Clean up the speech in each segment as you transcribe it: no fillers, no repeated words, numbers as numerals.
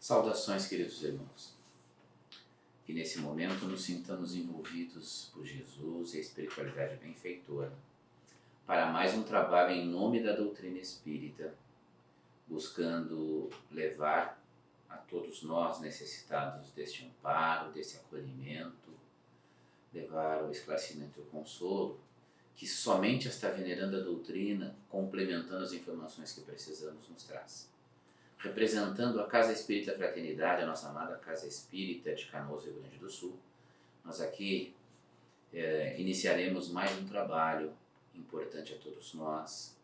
Saudações, queridos irmãos. Que nesse momento nos sintamos envolvidos por Jesus e a espiritualidade benfeitora para mais um trabalho em nome da doutrina espírita, buscando levar a todos nós necessitados deste amparo, desse acolhimento, levar o esclarecimento e o consolo, que somente esta veneranda doutrina, complementando as informações que precisamos, nos traz. Representando a Casa Espírita Fraternidade, a nossa amada Casa Espírita de Canoas, Rio Grande do Sul, nós aqui iniciaremos mais um trabalho importante a todos nós,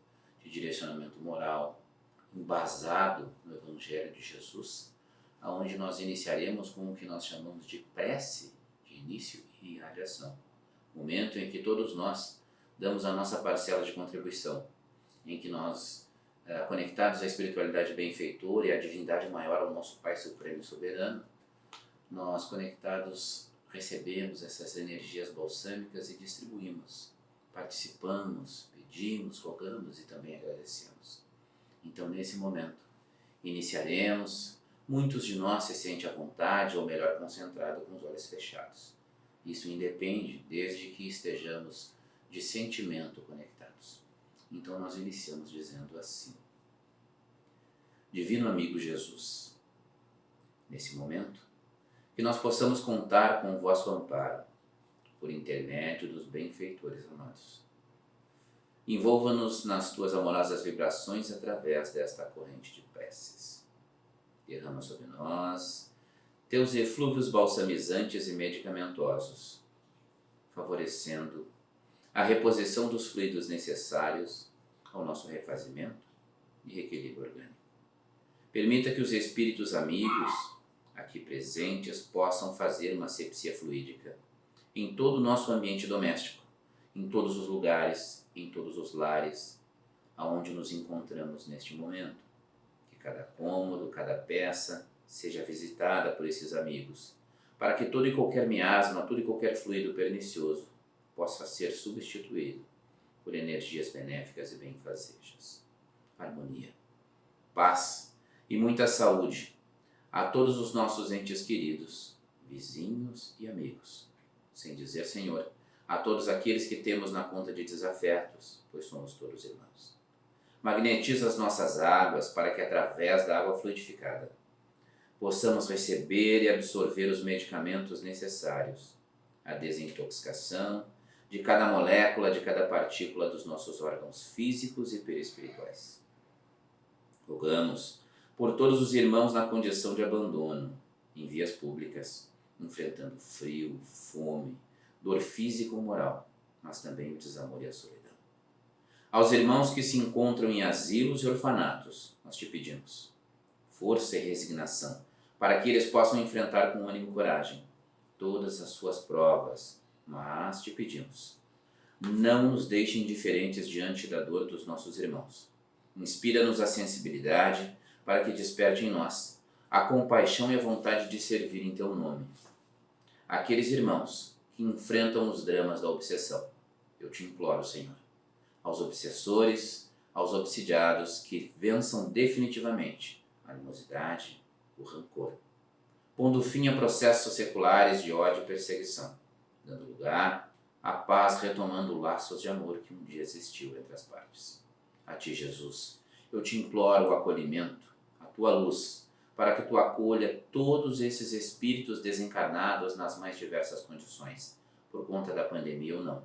de direcionamento moral, embasado no Evangelho de Jesus, onde nós iniciaremos com o que nós chamamos de prece de início e irradiação. Momento em que todos nós damos a nossa parcela de contribuição, em que nós, conectados à espiritualidade benfeitora e à divindade maior, ao nosso Pai Supremo e Soberano, nós conectados recebemos essas energias balsâmicas e distribuímos, participamos, pedimos, rogamos e também agradecemos. Então, nesse momento, iniciaremos. Muitos de nós se sentem à vontade, ou melhor, concentrado com os olhos fechados. Isso independe, desde que estejamos de sentimento conectados. Então nós iniciamos dizendo assim: Divino amigo Jesus, nesse momento, que nós possamos contar com o vosso amparo, por intermédio dos benfeitores amados. Envolva-nos nas tuas amorosas vibrações através desta corrente de preces. Derrama sobre nós teus eflúvios balsamizantes e medicamentosos, favorecendo a reposição dos fluidos necessários ao nosso refazimento e reequilíbrio orgânico. Permita que os espíritos amigos aqui presentes possam fazer uma asepsia fluídica em todo o nosso ambiente doméstico, em todos os lugares, em todos os lares, aonde nos encontramos neste momento. Que cada cômodo, cada peça seja visitada por esses amigos, para que todo e qualquer miasma, todo e qualquer fluido pernicioso possa ser substituído por energias benéficas e benfazejas. Harmonia, paz e muita saúde a todos os nossos entes queridos, vizinhos e amigos. Sem dizer, Senhor, a todos aqueles que temos na conta de desafetos, pois somos todos irmãos. Magnetiza as nossas águas para que, através da água fluidificada, possamos receber e absorver os medicamentos necessários à desintoxicação de cada molécula, de cada partícula dos nossos órgãos físicos e perispirituais. Rogamos por todos os irmãos na condição de abandono, em vias públicas, enfrentando frio, fome, dor física ou moral, mas também o desamor e a solidão. Aos irmãos que se encontram em asilos e orfanatos, nós te pedimos força e resignação, para que eles possam enfrentar com ânimo e coragem todas as suas provas, mas te pedimos, não nos deixe indiferentes diante da dor dos nossos irmãos. Inspira-nos a sensibilidade para que desperte em nós a compaixão e a vontade de servir em teu nome. Aqueles irmãos que enfrentam os dramas da obsessão, eu te imploro, Senhor, aos obsessores, aos obsidiados, que vençam definitivamente a animosidade, o rancor, pondo fim a processos seculares de ódio e perseguição, dando lugar à paz, retomando laços de amor que um dia existiu entre as partes. A ti, Jesus, eu te imploro o acolhimento, a tua luz, para que tu acolha todos esses espíritos desencarnados nas mais diversas condições, por conta da pandemia ou não,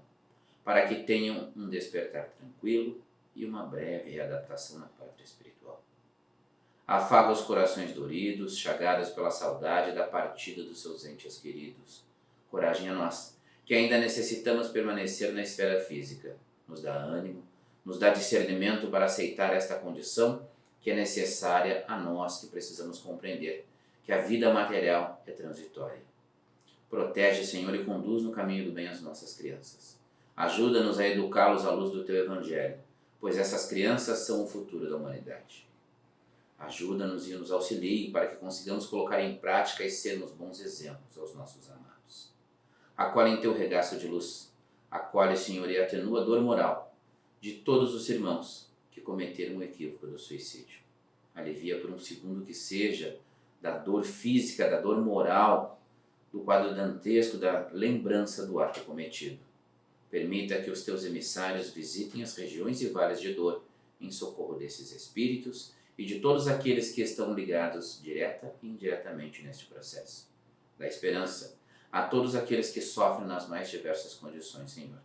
para que tenham um despertar tranquilo e uma breve readaptação na pátria espiritual. Afaga os corações doridos, chagados pela saudade da partida dos seus entes queridos. Coragem a nós, que ainda necessitamos permanecer na esfera física. Nos dá ânimo, nos dá discernimento para aceitar esta condição que é necessária a nós que precisamos compreender que a vida material é transitória. Protege, Senhor, e conduz no caminho do bem as nossas crianças. Ajuda-nos a educá-los à luz do teu Evangelho, pois essas crianças são o futuro da humanidade. Ajuda-nos e nos auxilie para que consigamos colocar em prática e sermos bons exemplos aos nossos amados. Acolhe em teu regaço de luz, acolhe, Senhor, e atenua a dor moral de todos os irmãos que cometeram o equívoco do suicídio. Alivia por um segundo que seja da dor física, da dor moral, do quadro dantesco da lembrança do ato cometido. Permita que os teus emissários visitem as regiões e vales de dor em socorro desses espíritos e de todos aqueles que estão ligados direta e indiretamente neste processo. Dá esperança a todos aqueles que sofrem nas mais diversas condições, Senhor.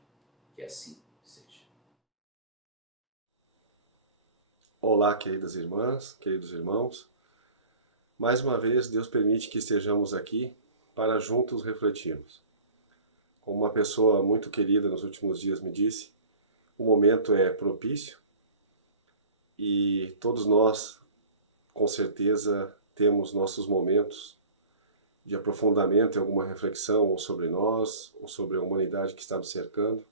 Que assim seja. Olá, queridas irmãs, queridos irmãos. Mais uma vez, Deus permite que estejamos aqui para juntos refletirmos. Como uma pessoa muito querida nos últimos dias me disse, o momento é propício e todos nós, com certeza, temos nossos momentos de aprofundamento em alguma reflexão ou sobre nós, ou sobre a humanidade que está nos cercando.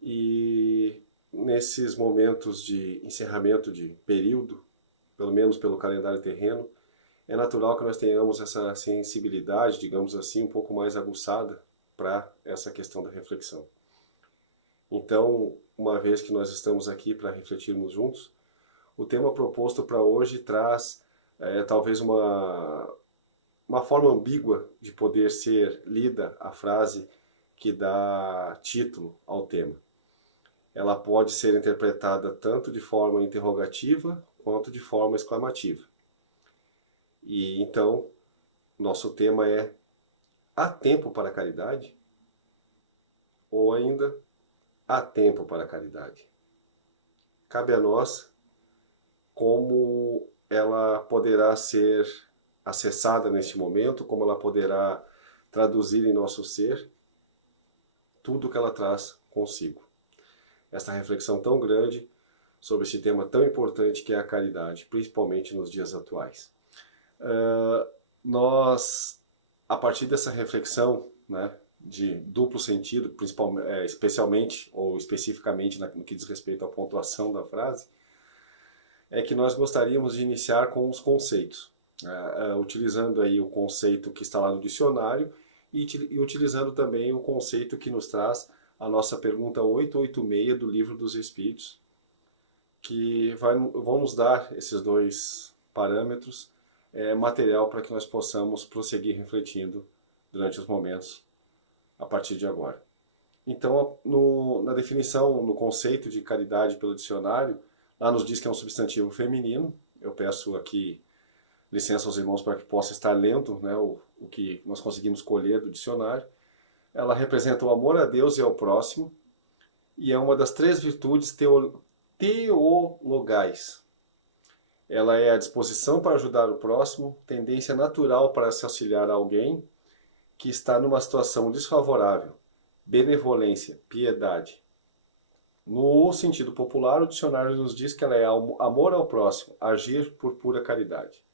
E nesses momentos de encerramento de período, pelo menos pelo calendário terreno, é natural que nós tenhamos essa sensibilidade, digamos assim, um pouco mais aguçada para essa questão da reflexão. Então, uma vez que nós estamos aqui para refletirmos juntos, o tema proposto para hoje traz talvez uma forma ambígua de poder ser lida a frase que dá título ao tema. Ela pode ser interpretada tanto de forma interrogativa quanto de forma exclamativa. E então, nosso tema é: há tempo para a caridade? Ou ainda, há tempo para a caridade? Cabe a nós como ela poderá ser acessada neste momento, como ela poderá traduzir em nosso ser tudo o que ela traz consigo. Esta reflexão tão grande sobre este tema tão importante que é a caridade, principalmente nos dias atuais. Nós, a partir dessa reflexão, né, de duplo sentido, especialmente ou especificamente no que diz respeito à pontuação da frase, é que nós gostaríamos de iniciar com os conceitos, utilizando aí o conceito que está lá no dicionário e utilizando também o conceito que nos traz a nossa pergunta 886 do Livro dos Espíritos, que vão nos dar esses dois parâmetros, material para que nós possamos prosseguir refletindo durante os momentos a partir de agora. Então, na definição, no conceito de caridade pelo dicionário, lá nos diz que é um substantivo feminino. Eu peço aqui licença aos irmãos para que possa estar lendo, né, o que nós conseguimos colher do dicionário. Ela representa o amor a Deus e ao próximo e é uma das 3 virtudes teologais. Ela é a disposição para ajudar o próximo, tendência natural para se auxiliar a alguém que está numa situação desfavorável, benevolência, piedade. No sentido popular, o dicionário nos diz que ela é amor ao próximo, agir por pura caridade.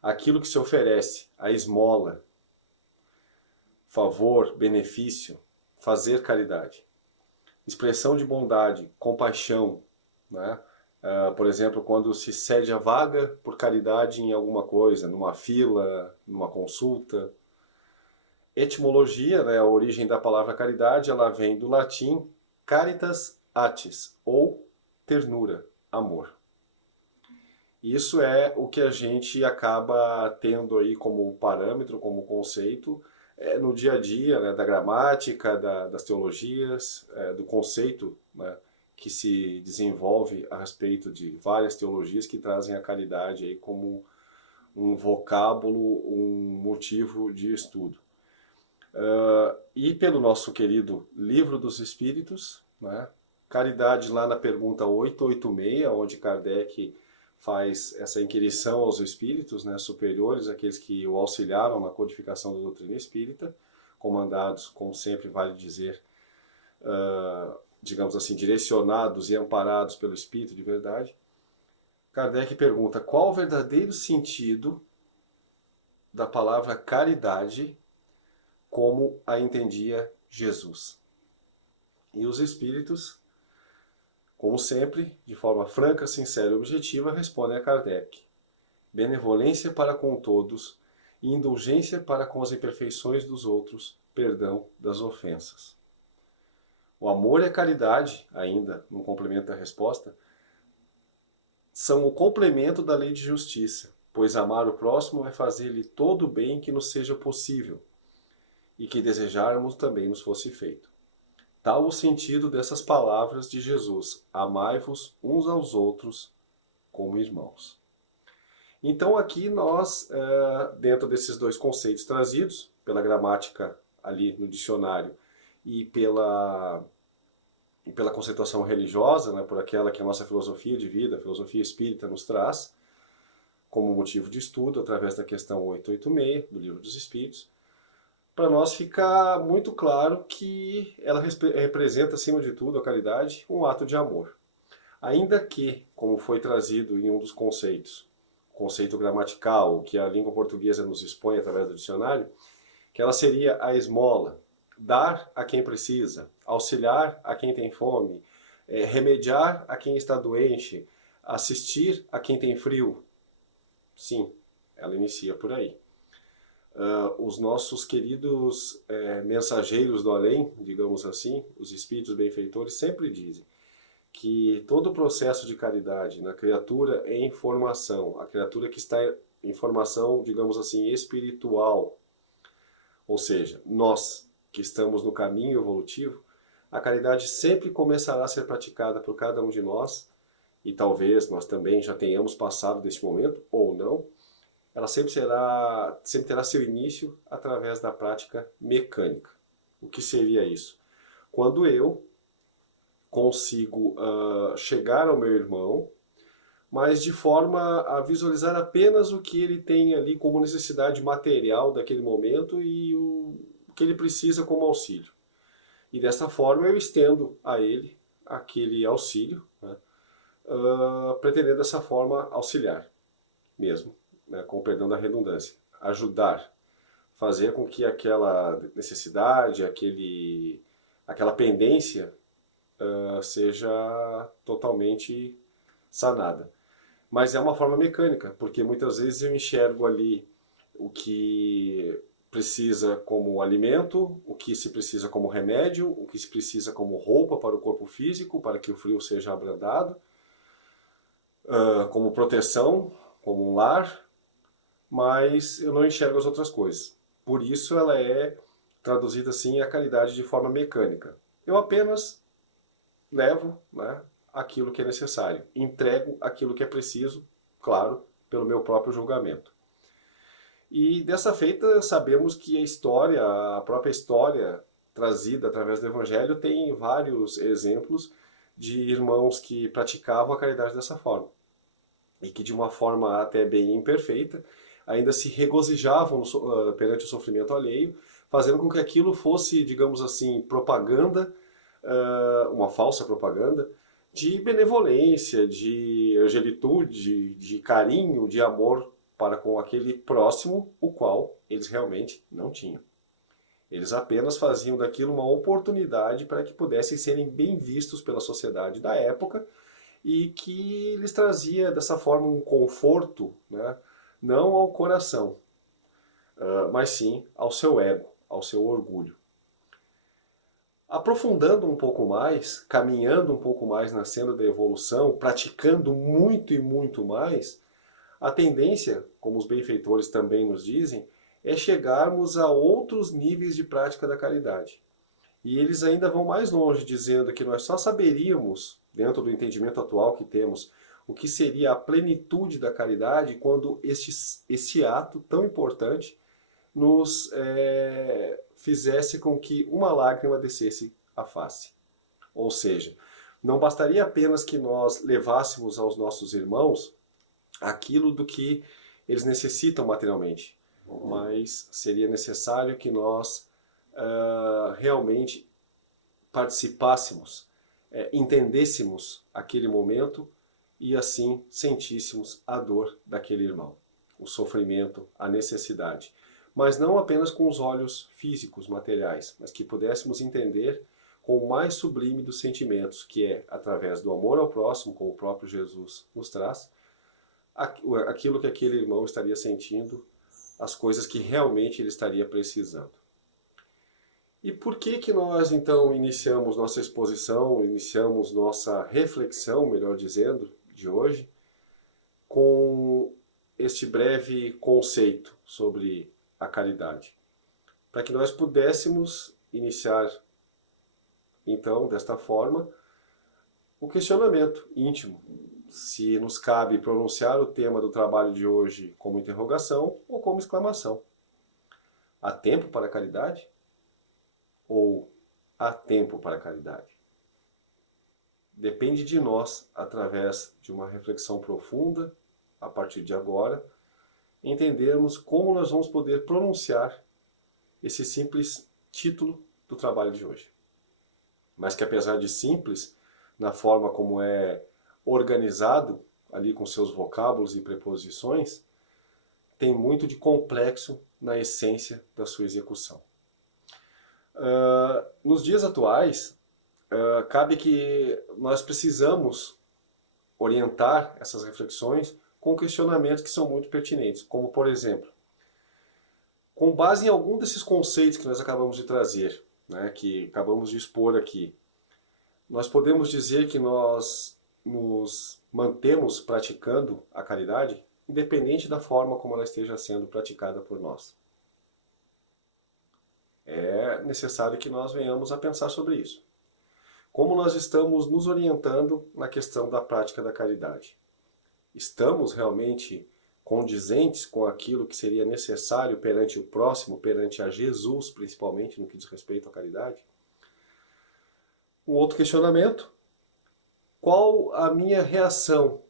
Aquilo que se oferece, a esmola, favor, benefício, fazer caridade. Expressão de bondade, compaixão, né? Por exemplo, quando se cede a vaga por caridade em alguma coisa, numa fila, numa consulta. Etimologia, né, a origem da palavra caridade, ela vem do latim caritas atis, ou ternura, amor. Isso é o que a gente acaba tendo aí como parâmetro, como conceito, no dia a dia, né, da gramática, das teologias, do conceito, né, que se desenvolve a respeito de várias teologias que trazem a caridade aí como um vocábulo, um motivo de estudo. E pelo nosso querido Livro dos Espíritos, né, caridade lá na pergunta 886, onde Kardec faz essa inquirição aos espíritos, né, superiores, aqueles que o auxiliaram na codificação da doutrina espírita, comandados, como sempre vale dizer, digamos assim, direcionados e amparados pelo Espírito de verdade. Kardec pergunta: qual o verdadeiro sentido da palavra caridade como a entendia Jesus? E os espíritos, como sempre, de forma franca, sincera e objetiva, respondem a Kardec: benevolência para com todos e indulgência para com as imperfeições dos outros, perdão das ofensas. O amor e a caridade, ainda no complemento da resposta, são o complemento da lei de justiça, pois amar o próximo é fazer-lhe todo o bem que nos seja possível e que desejarmos também nos fosse feito. Tal o sentido dessas palavras de Jesus: amai-vos uns aos outros como irmãos. Então aqui nós, dentro desses dois conceitos trazidos pela gramática ali no dicionário e pela conceituação religiosa, né, por aquela que a nossa filosofia de vida, a filosofia espírita nos traz, como motivo de estudo, através da questão 886 do Livro dos Espíritos, para nós fica muito claro que ela representa, acima de tudo, a caridade, um ato de amor. Ainda que, como foi trazido em um dos conceitos, conceito gramatical, que a língua portuguesa nos expõe através do dicionário, que ela seria a esmola, dar a quem precisa, auxiliar a quem tem fome, remediar a quem está doente, assistir a quem tem frio. Sim, ela inicia por aí. Os nossos queridos mensageiros do além, digamos assim, os espíritos benfeitores, sempre dizem que todo o processo de caridade na criatura é em formação, a criatura que está em formação, digamos assim, espiritual, ou seja, nós que estamos no caminho evolutivo, a caridade sempre começará a ser praticada por cada um de nós, e talvez nós também já tenhamos passado deste momento, ou não, ela sempre terá seu início através da prática mecânica. O que seria isso? Quando eu consigo chegar ao meu irmão, mas de forma a visualizar apenas o que ele tem ali como necessidade material daquele momento e o que ele precisa como auxílio. E dessa forma eu estendo a ele aquele auxílio, né, pretendendo dessa forma auxiliar mesmo, né, com o perdão da redundância, ajudar, fazer com que aquela necessidade, aquela pendência seja totalmente sanada. Mas é uma forma mecânica, porque muitas vezes eu enxergo ali o que precisa como alimento, o que se precisa como remédio, o que se precisa como roupa para o corpo físico, para que o frio seja abrandado, como proteção, como um lar, mas eu não enxergo as outras coisas. Por isso ela é traduzida assim a caridade de forma mecânica. Eu apenas levo, né, aquilo que é necessário, entrego aquilo que é preciso, claro, pelo meu próprio julgamento. E dessa feita sabemos que a própria história trazida através do Evangelho tem vários exemplos de irmãos que praticavam a caridade dessa forma. E que de uma forma até bem imperfeita, ainda se regozijavam perante o sofrimento alheio, fazendo com que aquilo fosse, digamos assim, propaganda, uma falsa propaganda, de benevolência, de angelitude, de carinho, de amor para com aquele próximo, o qual eles realmente não tinham. Eles apenas faziam daquilo uma oportunidade para que pudessem serem bem vistos pela sociedade da época e que lhes trazia dessa forma um conforto, né, não ao coração, mas sim ao seu ego, ao seu orgulho. Aprofundando um pouco mais, caminhando um pouco mais na senda da evolução, praticando muito e muito mais, a tendência, como os benfeitores também nos dizem, é chegarmos a outros níveis de prática da caridade. E eles ainda vão mais longe, dizendo que nós só saberíamos, dentro do entendimento atual que temos, o que seria a plenitude da caridade quando esse ato tão importante nos fizesse com que uma lágrima descesse à face. Ou seja, não bastaria apenas que nós levássemos aos nossos irmãos aquilo do que eles necessitam materialmente, mas seria necessário que nós realmente participássemos, entendêssemos aquele momento e assim sentíssemos a dor daquele irmão, o sofrimento, a necessidade. Mas não apenas com os olhos físicos, materiais, mas que pudéssemos entender com o mais sublime dos sentimentos, que é através do amor ao próximo, como o próprio Jesus nos traz, aquilo que aquele irmão estaria sentindo, as coisas que realmente ele estaria precisando. E por que nós então iniciamos nossa exposição, iniciamos nossa reflexão, melhor dizendo, de hoje, com este breve conceito sobre a caridade, para que nós pudéssemos iniciar, então, desta forma, o questionamento íntimo, se nos cabe pronunciar o tema do trabalho de hoje como interrogação ou como exclamação. Há tempo para a caridade? Ou há tempo para a caridade? Depende de nós, através de uma reflexão profunda, a partir de agora, entendermos como nós vamos poder pronunciar esse simples título do trabalho de hoje. Mas que, apesar de simples, na forma como é organizado, ali com seus vocábulos e preposições, tem muito de complexo na essência da sua execução. Nos dias atuais, cabe que nós precisamos orientar essas reflexões com questionamentos que são muito pertinentes, como, por exemplo, com base em algum desses conceitos que nós acabamos de trazer, né, que acabamos de expor aqui, nós podemos dizer que nós nos mantemos praticando a caridade, independente da forma como ela esteja sendo praticada por nós. É necessário que nós venhamos a pensar sobre isso. Como nós estamos nos orientando na questão da prática da caridade? Estamos realmente condizentes com aquilo que seria necessário perante o próximo, perante a Jesus, principalmente no que diz respeito à caridade? Um outro questionamento: qual a minha reação?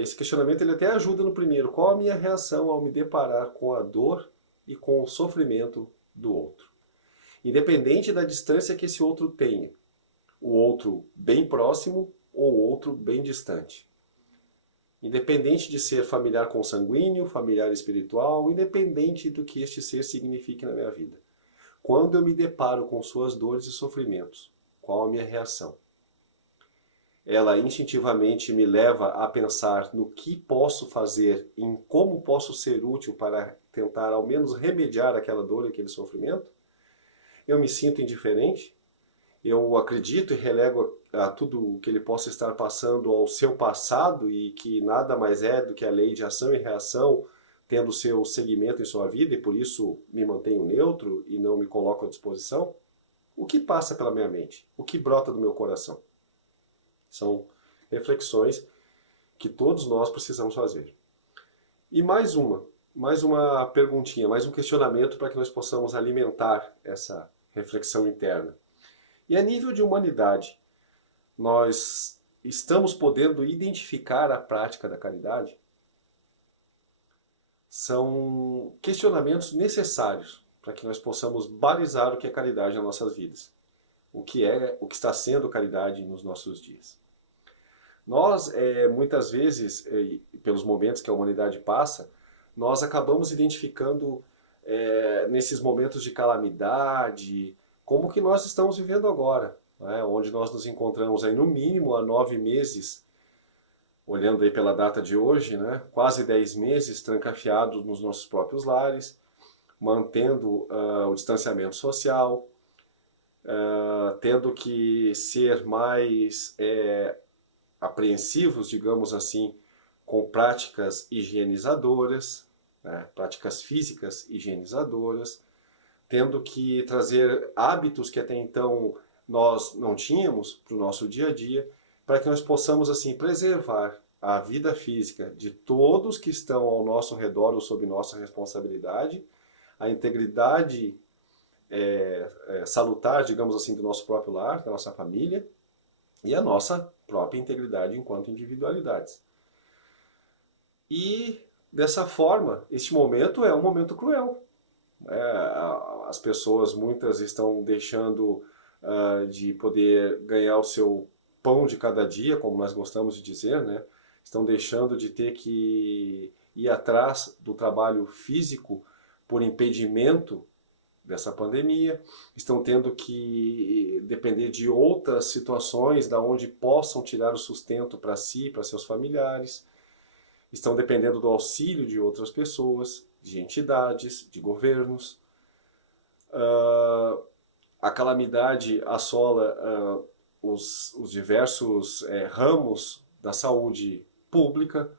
Esse questionamento ele até ajuda no primeiro. Qual a minha reação ao me deparar com a dor e com o sofrimento do outro? Independente da distância que esse outro tenha, o outro bem próximo ou o outro bem distante. Independente de ser familiar consanguíneo, familiar espiritual, independente do que este ser signifique na minha vida. Quando eu me deparo com suas dores e sofrimentos, qual a minha reação? Ela instintivamente me leva a pensar no que posso fazer, em como posso ser útil para tentar ao menos remediar aquela dor e aquele sofrimento? Eu me sinto indiferente? Eu acredito e relego a tudo o que ele possa estar passando ao seu passado e que nada mais é do que a lei de ação e reação tendo seu seguimento em sua vida e por isso me mantenho neutro e não me coloco à disposição? O que passa pela minha mente? O que brota do meu coração? São reflexões que todos nós precisamos fazer. E mais uma perguntinha, mais um questionamento para que nós possamos alimentar essa reflexão interna. E a nível de humanidade, nós estamos podendo identificar a prática da caridade? São questionamentos necessários para que nós possamos balizar o que é caridade nas nossas vidas. O que está sendo caridade nos nossos dias. Nós, muitas vezes, pelos momentos que a humanidade passa, nós acabamos identificando nesses momentos de calamidade, como que nós estamos vivendo agora, né? Onde nós nos encontramos aí no mínimo há 9 meses, olhando aí pela data de hoje, né? Quase 10 meses trancafiados nos nossos próprios lares, mantendo o distanciamento social, tendo que ser mais apreensivos, digamos assim, com práticas higienizadoras, né? Práticas físicas higienizadoras, tendo que trazer hábitos que até então nós não tínhamos para o nosso dia a dia, para que nós possamos assim preservar a vida física de todos que estão ao nosso redor ou sob nossa responsabilidade, a integridade salutar, digamos assim, do nosso próprio lar, da nossa família, e a nossa própria integridade enquanto individualidades. E dessa forma, este momento é um momento cruel. As pessoas, muitas estão deixando de poder ganhar o seu pão de cada dia, como nós gostamos de dizer, né? Estão deixando de ter que ir atrás do trabalho físico por impedimento dessa pandemia, estão tendo que depender de outras situações da onde possam tirar o sustento para si e para seus familiares, estão dependendo do auxílio de outras pessoas, de entidades, de governos. A calamidade assola os diversos ramos da saúde pública,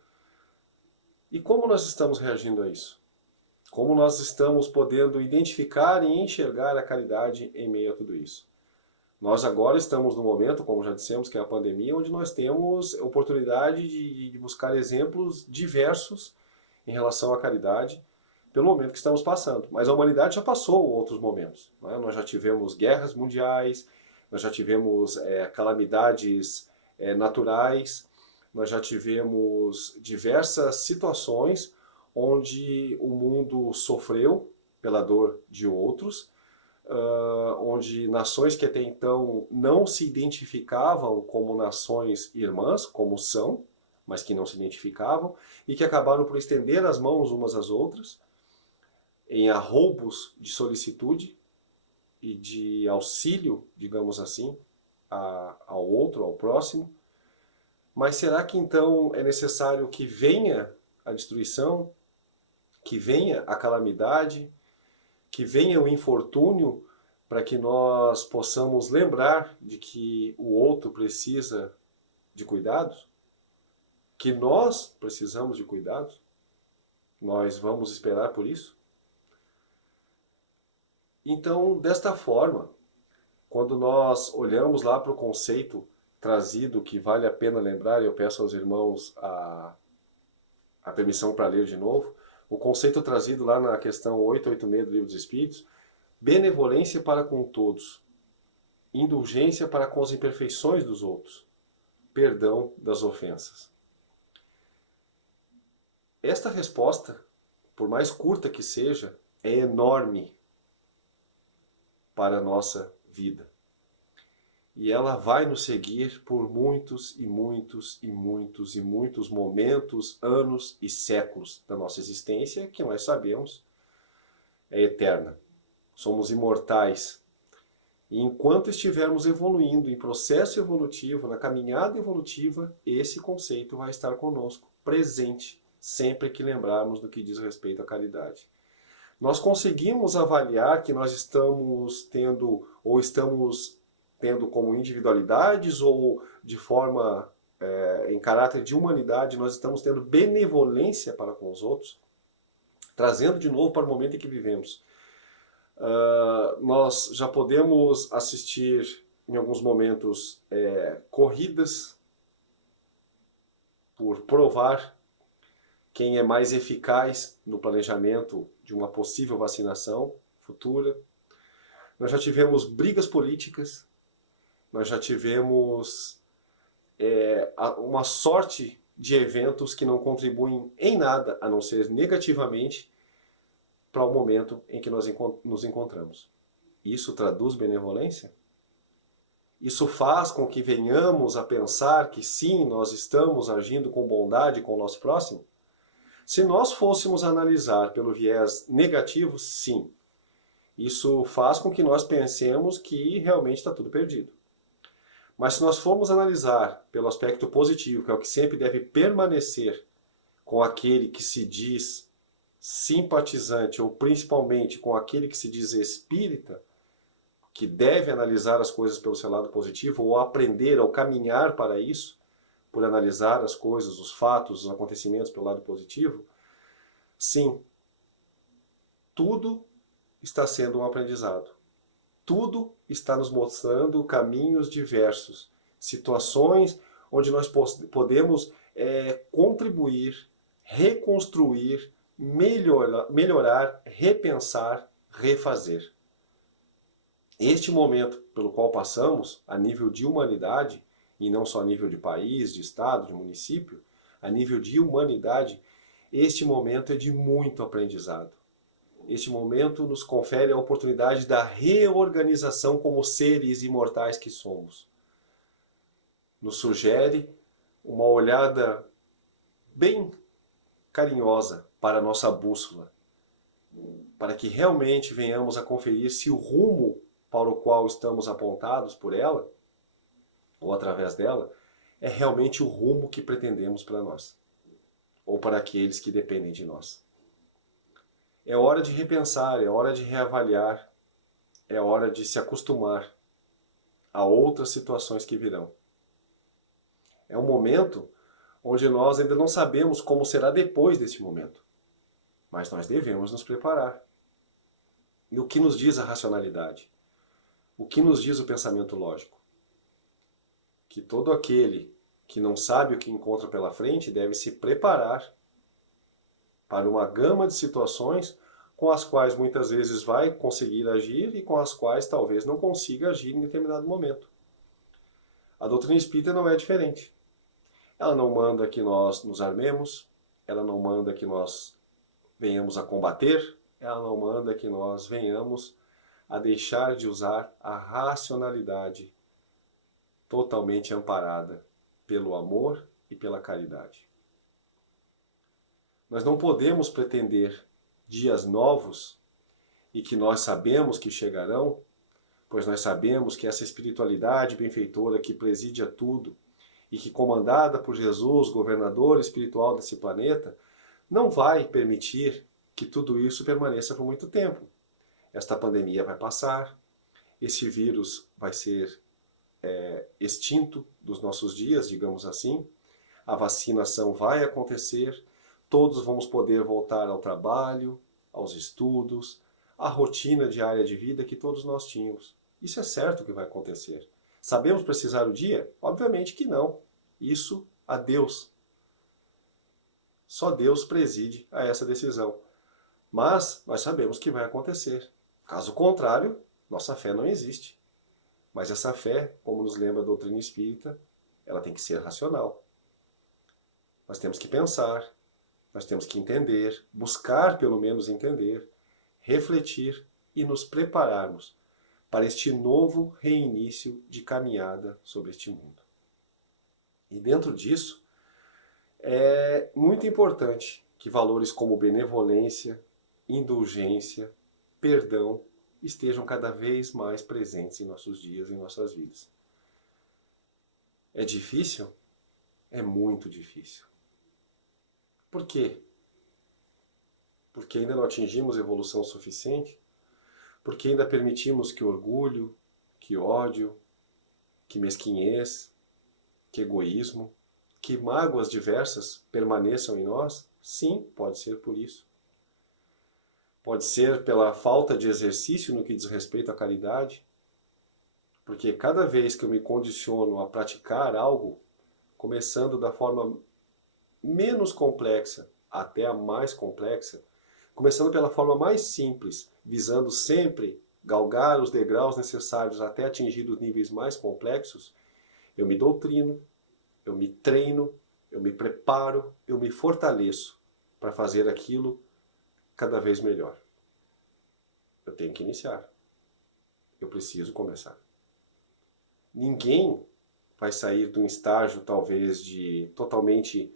E como nós estamos reagindo a isso? Como nós estamos podendo identificar e enxergar a caridade em meio a tudo isso? Nós agora estamos no momento, como já dissemos, que é a pandemia, onde nós temos oportunidade de buscar exemplos diversos em relação à caridade, pelo momento que estamos passando. Mas a humanidade já passou outros momentos, né? Nós já tivemos guerras mundiais, nós já tivemos calamidades naturais, nós já tivemos diversas situações onde o mundo sofreu pela dor de outros, onde nações que até então não se identificavam como nações irmãs, como são, mas que não se identificavam, e que acabaram por estender as mãos umas às outras, em arroubos de solicitude e de auxílio, digamos assim, ao outro, ao próximo. Mas será que então é necessário que venha a destruição, que venha a calamidade, que venha o infortúnio, para que nós possamos lembrar de que o outro precisa de cuidados? Que nós precisamos de cuidados? Nós vamos esperar por isso? Então, desta forma, quando nós olhamos lá para o conceito trazido, que vale a pena lembrar, e eu peço aos irmãos a permissão para ler de novo, o conceito trazido lá na questão 886 do Livro dos Espíritos: benevolência para com todos, indulgência para com as imperfeições dos outros, perdão das ofensas. Esta resposta, por mais curta que seja, é enorme para a nossa vida. E ela vai nos seguir por muitos e muitos e muitos e muitos momentos, anos e séculos da nossa existência, que nós sabemos é eterna. Somos imortais. E enquanto estivermos evoluindo, em processo evolutivo, na caminhada evolutiva, esse conceito vai estar conosco, presente, sempre que lembrarmos do que diz respeito à caridade. Nós conseguimos avaliar que nós estamos tendo, ou estamos tendo como individualidades, ou de forma, em caráter de humanidade, nós estamos tendo benevolência para com os outros, trazendo de novo para o momento em que vivemos. Nós já podemos assistir, em alguns momentos, corridas por provar quem é mais eficaz no planejamento de uma possível vacinação futura. Nós já tivemos brigas políticas, nós já tivemos uma sorte de eventos que não contribuem em nada, a não ser negativamente, para o momento em que nós nos encontramos. Isso traduz benevolência? Isso faz com que venhamos a pensar que sim, nós estamos agindo com bondade com o nosso próximo? Se nós fôssemos analisar pelo viés negativo, sim. Isso faz com que nós pensemos que realmente está tudo perdido. Mas se nós formos analisar pelo aspecto positivo, que é o que sempre deve permanecer com aquele que se diz simpatizante, ou principalmente com aquele que se diz espírita, que deve analisar as coisas pelo seu lado positivo, ou aprender, ou caminhar para isso, por analisar as coisas, os fatos, os acontecimentos pelo lado positivo, sim, tudo está sendo um aprendizado. Tudo está nos mostrando caminhos diversos, situações onde nós podemos contribuir, reconstruir, melhorar, repensar, refazer. Este momento pelo qual passamos, a nível de humanidade, e não só a nível de país, de estado, de município, a nível de humanidade, este momento é de muito aprendizado. Este momento nos confere a oportunidade da reorganização como seres imortais que somos. Nos sugere uma olhada bem carinhosa para a nossa bússola, para que realmente venhamos a conferir se o rumo para o qual estamos apontados por ela, ou através dela, é realmente o rumo que pretendemos para nós, ou para aqueles que dependem de nós. É hora de repensar, é hora de reavaliar, é hora de se acostumar a outras situações que virão. É um momento onde nós ainda não sabemos como será depois deste momento. Mas nós devemos nos preparar. E o que nos diz a racionalidade? O que nos diz o pensamento lógico? Que todo aquele que não sabe o que encontra pela frente deve se preparar para uma gama de situações com as quais muitas vezes vai conseguir agir e com as quais talvez não consiga agir em determinado momento. A doutrina espírita não é diferente. Ela não manda que nós nos armemos, ela não manda que nós venhamos a combater, ela não manda que nós venhamos a deixar de usar a racionalidade totalmente amparada pelo amor e pela caridade. Nós não podemos pretender dias novos e que nós sabemos que chegarão, pois nós sabemos que essa espiritualidade benfeitora que preside a tudo e que, comandada por Jesus, governador espiritual desse planeta, não vai permitir que tudo isso permaneça por muito tempo. Esta pandemia vai passar, esse vírus vai ser extinto dos nossos dias, digamos assim, a vacinação vai acontecer, todos vamos poder voltar ao trabalho, aos estudos, à rotina diária de vida que todos nós tínhamos. Isso é certo que vai acontecer. Sabemos precisar o dia? Obviamente que não. Isso a Deus. Só Deus preside a essa decisão. Mas nós sabemos que vai acontecer. Caso contrário, nossa fé não existe. Mas essa fé, como nos lembra a doutrina espírita, ela tem que ser racional. Nós temos que pensar, nós temos que entender, buscar pelo menos entender, refletir e nos prepararmos para este novo reinício de caminhada sobre este mundo. E dentro disso, é muito importante que valores como benevolência, indulgência, perdão estejam cada vez mais presentes em nossos dias, em nossas vidas. É difícil? É muito difícil. Por quê? Porque ainda não atingimos evolução suficiente? Porque ainda permitimos que orgulho, que ódio, que mesquinhez, que egoísmo, que mágoas diversas permaneçam em nós? Sim, pode ser por isso. Pode ser pela falta de exercício no que diz respeito à caridade, porque cada vez que eu me condiciono a praticar algo, começando da forma menos complexa até a mais complexa, começando pela forma mais simples, visando sempre galgar os degraus necessários até atingir os níveis mais complexos, eu me doutrino, eu me treino, eu me preparo, eu me fortaleço para fazer aquilo cada vez melhor. Eu tenho que iniciar. Eu preciso começar. Ninguém vai sair de um estágio, talvez, de totalmente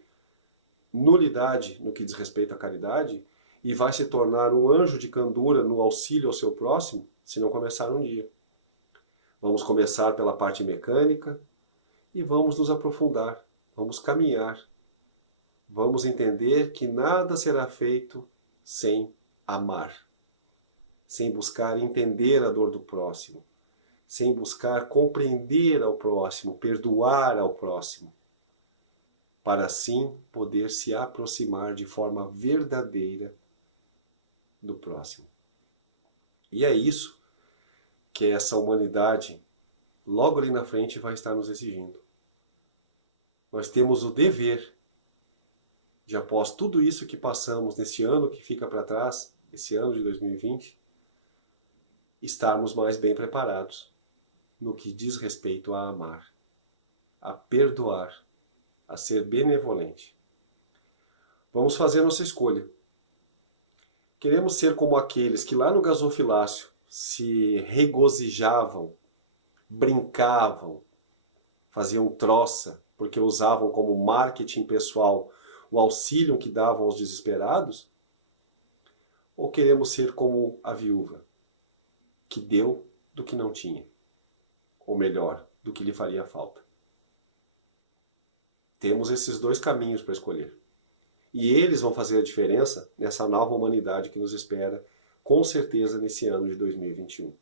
nulidade no que diz respeito à caridade e vai se tornar um anjo de candura no auxílio ao seu próximo se não começar um dia. Vamos começar pela parte mecânica e vamos nos aprofundar, vamos caminhar. Vamos entender que nada será feito sem amar, sem buscar entender a dor do próximo, sem buscar compreender ao próximo, perdoar ao próximo, para assim poder se aproximar de forma verdadeira do próximo. E é isso que essa humanidade, logo ali na frente, vai estar nos exigindo. Nós temos o dever de, após tudo isso que passamos neste ano que fica para trás, esse ano de 2020, estarmos mais bem preparados no que diz respeito a amar, a perdoar, a ser benevolente. Vamos fazer nossa escolha. Queremos ser como aqueles que lá no gasofilácio se regozijavam, brincavam, faziam troça, porque usavam como marketing pessoal o auxílio que davam aos desesperados? Ou queremos ser como a viúva, que deu do que não tinha, ou melhor, do que lhe faria falta? Temos esses dois caminhos para escolher. E eles vão fazer a diferença nessa nova humanidade que nos espera, com certeza, nesse ano de 2021.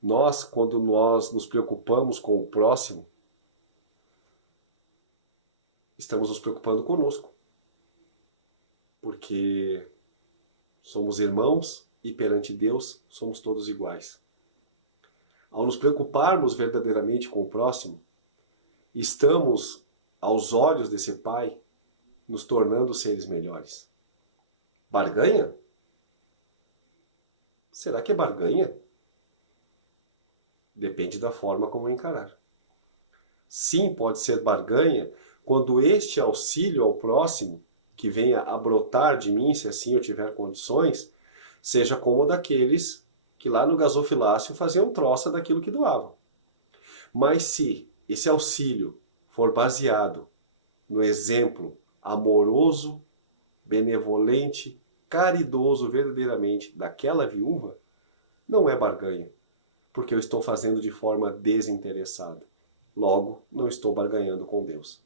Nós, quando nós nos preocupamos com o próximo, estamos nos preocupando conosco, porque somos irmãos e perante Deus somos todos iguais. Ao nos preocuparmos verdadeiramente com o próximo, estamos, aos olhos desse Pai, nos tornando seres melhores. Barganha? Será que é barganha? Depende da forma como encarar. Sim, pode ser barganha quando este auxílio ao próximo, que venha a brotar de mim, se assim eu tiver condições, seja como o daqueles que lá no gasofilácio faziam troça daquilo que doavam. Mas se esse auxílio for baseado no exemplo amoroso, benevolente, caridoso verdadeiramente daquela viúva, não é barganha, porque eu estou fazendo de forma desinteressada. Logo, não estou barganhando com Deus.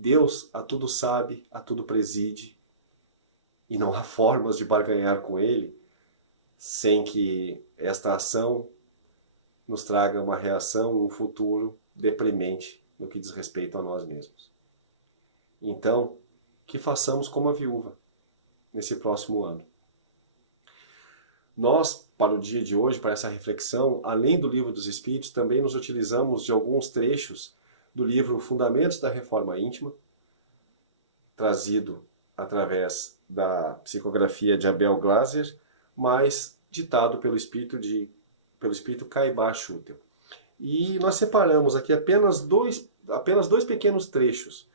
Deus a tudo sabe, a tudo preside, e não há formas de barganhar com Ele sem que esta ação nos traga uma reação, um futuro deprimente no que diz respeito a nós mesmos. Então, que façamos como a viúva nesse próximo ano. Nós, para o dia de hoje, para essa reflexão, além do Livro dos Espíritos, também nos utilizamos de alguns trechos do livro Fundamentos da Reforma Íntima, trazido através da psicografia de Abel Glasser, mas ditado pelo espírito Caibá Schutel. E nós separamos aqui apenas dois pequenos trechos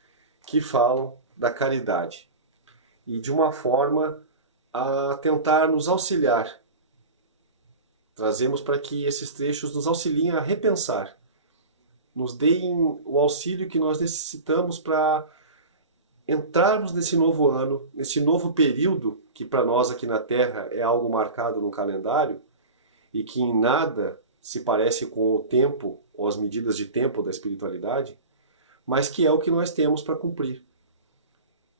que falam da caridade e de uma forma a tentar nos auxiliar. Trazemos para que esses trechos nos auxiliem a repensar, nos deem o auxílio que nós necessitamos para entrarmos nesse novo ano, nesse novo período, que para nós aqui na Terra é algo marcado no calendário, e que em nada se parece com o tempo, ou as medidas de tempo da espiritualidade, mas que é o que nós temos para cumprir.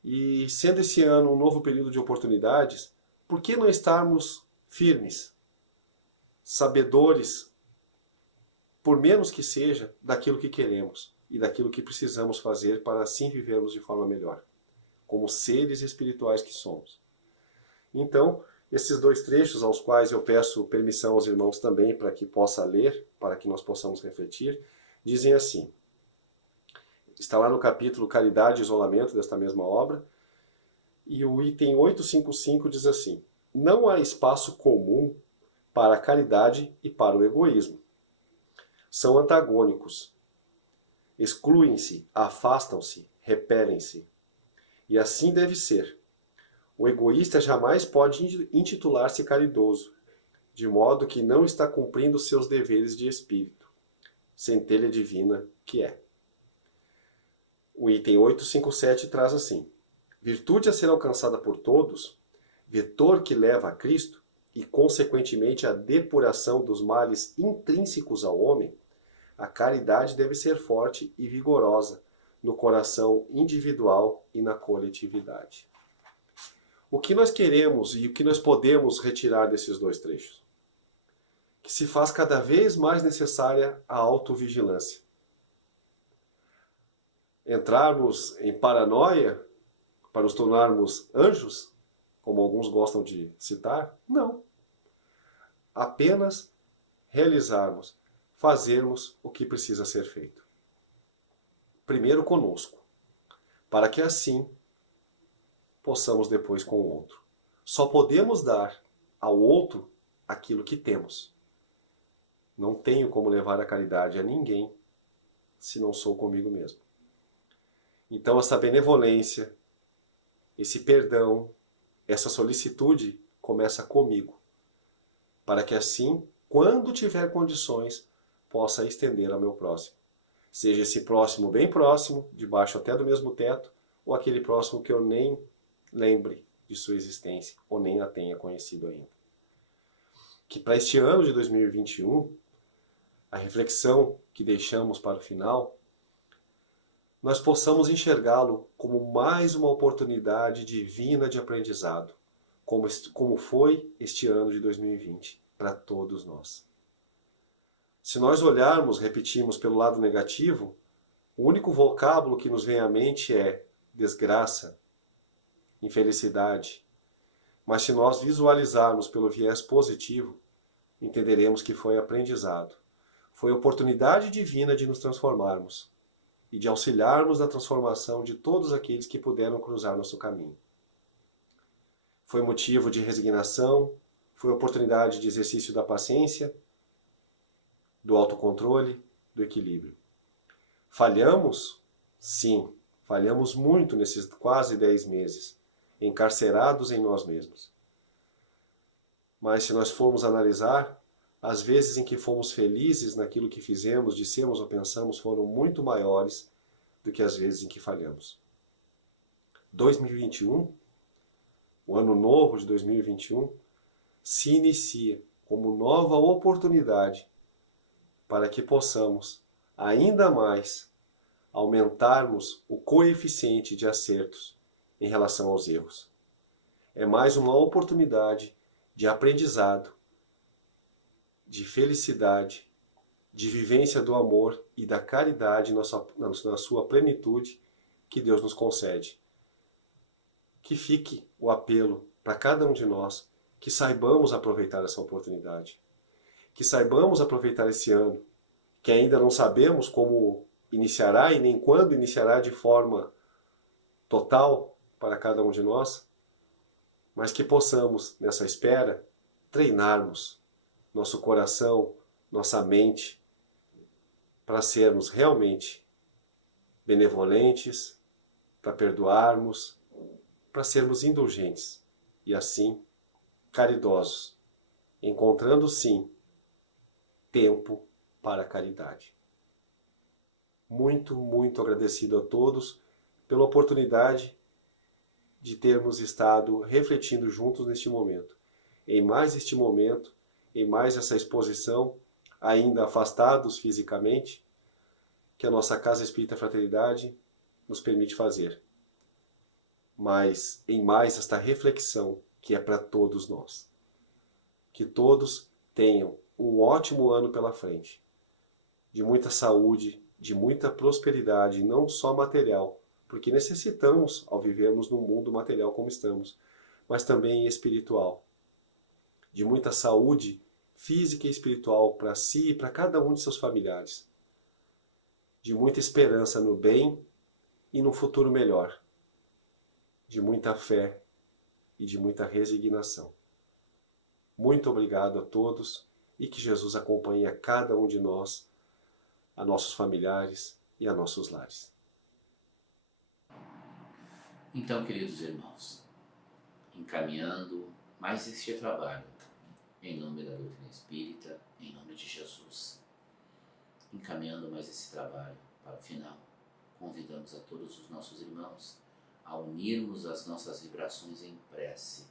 E sendo esse ano um novo período de oportunidades, por que não estarmos firmes, sabedores, por menos que seja, daquilo que queremos e daquilo que precisamos fazer para assim vivermos de forma melhor, como seres espirituais que somos. Então, esses dois trechos, aos quais eu peço permissão aos irmãos também para que possa ler, para que nós possamos refletir, dizem assim. Está lá no capítulo Caridade e Isolamento desta mesma obra, e o item 855 diz assim: não há espaço comum para a caridade e para o egoísmo. São antagônicos. Excluem-se, afastam-se, repelem-se. E assim deve ser. O egoísta jamais pode intitular-se caridoso, de modo que não está cumprindo seus deveres de espírito, centelha divina que é. O item 857 traz assim: virtude a ser alcançada por todos, vetor que leva a Cristo e, consequentemente, a depuração dos males intrínsecos ao homem, a caridade deve ser forte e vigorosa no coração individual e na coletividade. O que nós queremos e o que nós podemos retirar desses dois trechos? Que se faz cada vez mais necessária a autovigilância. Entrarmos em paranoia para nos tornarmos anjos, como alguns gostam de citar? Não. Apenas realizarmos, fazermos o que precisa ser feito. Primeiro conosco, para que assim possamos depois com o outro. Só podemos dar ao outro aquilo que temos. Não tenho como levar a caridade a ninguém se não sou comigo mesmo. Então essa benevolência, esse perdão, essa solicitude começa comigo, para que assim, quando tiver condições, possa estender ao meu próximo. Seja esse próximo bem próximo, debaixo até do mesmo teto, ou aquele próximo que eu nem lembre de sua existência, ou nem a tenha conhecido ainda. Que para este ano de 2021, a reflexão que deixamos para o final, nós possamos enxergá-lo como mais uma oportunidade divina de aprendizado, como foi este ano de 2020 para todos nós. Se nós olharmos, repetimos, pelo lado negativo, O único vocábulo que nos vem à mente é desgraça, infelicidade. Mas se nós visualizarmos pelo viés positivo, entenderemos que foi aprendizado. Foi oportunidade divina de nos transformarmos e de auxiliarmos na transformação de todos aqueles que puderam cruzar nosso caminho. Foi motivo de resignação, foi oportunidade de exercício da paciência, do autocontrole, do equilíbrio. Falhamos? Sim, falhamos muito nesses quase 10 meses, encarcerados em nós mesmos. Mas se nós formos analisar, as vezes em que fomos felizes naquilo que fizemos, dissemos ou pensamos foram muito maiores do que as vezes em que falhamos. 2021, o ano novo de 2021, se inicia como nova oportunidade para que possamos ainda mais aumentarmos o coeficiente de acertos em relação aos erros. É mais uma oportunidade de aprendizado, de felicidade, de vivência do amor e da caridade na sua plenitude que Deus nos concede. Que fique o apelo para cada um de nós, que saibamos aproveitar essa oportunidade, que saibamos aproveitar esse ano, que ainda não sabemos como iniciará e nem quando iniciará de forma total para cada um de nós, mas que possamos, nessa espera, treinarmos nosso coração, nossa mente, para sermos realmente benevolentes, para perdoarmos, para sermos indulgentes e assim caridosos, encontrando sim tempo para a caridade. Muito, muito agradecido a todos pela oportunidade de termos estado refletindo juntos neste momento. Em mais este momento, em mais essa exposição, ainda afastados fisicamente, que a nossa Casa Espírita Fraternidade nos permite fazer. Mas em mais esta reflexão que é para todos nós. Que todos tenham um ótimo ano pela frente, de muita saúde, de muita prosperidade, não só material, porque necessitamos ao vivermos num mundo material como estamos, mas também espiritual. De muita saúde física e espiritual para si e para cada um de seus familiares. De muita esperança no bem e no futuro melhor. De muita fé e de muita resignação. Muito obrigado a todos e que Jesus acompanhe a cada um de nós, a nossos familiares e a nossos lares. Então, queridos irmãos, encaminhando mais este trabalho, em nome da doutrina espírita, em nome de Jesus, encaminhando mais esse trabalho para o final, convidamos a todos os nossos irmãos a unirmos as nossas vibrações em prece,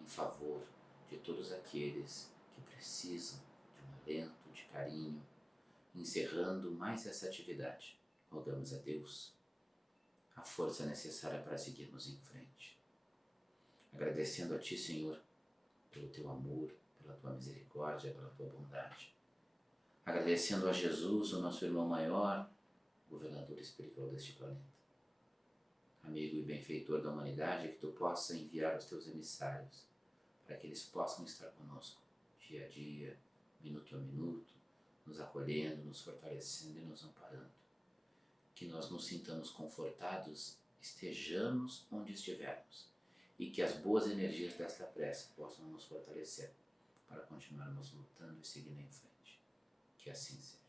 em favor de todos aqueles que precisam de um alento, de carinho. Encerrando mais essa atividade, rogamos a Deus a força necessária para seguirmos em frente. Agradecendo a Ti, Senhor, pelo Teu amor, pela Tua misericórdia, pela Tua bondade. Agradecendo a Jesus, o nosso irmão maior, governador espiritual deste planeta. Amigo e benfeitor da humanidade, que Tu possa enviar os Teus emissários para que eles possam estar conosco, dia a dia, minuto a minuto, nos acolhendo, nos fortalecendo e nos amparando. Que nós nos sintamos confortados, estejamos onde estivermos, e que as boas energias desta prece possam nos fortalecer para continuarmos lutando e seguindo em frente. Que assim seja.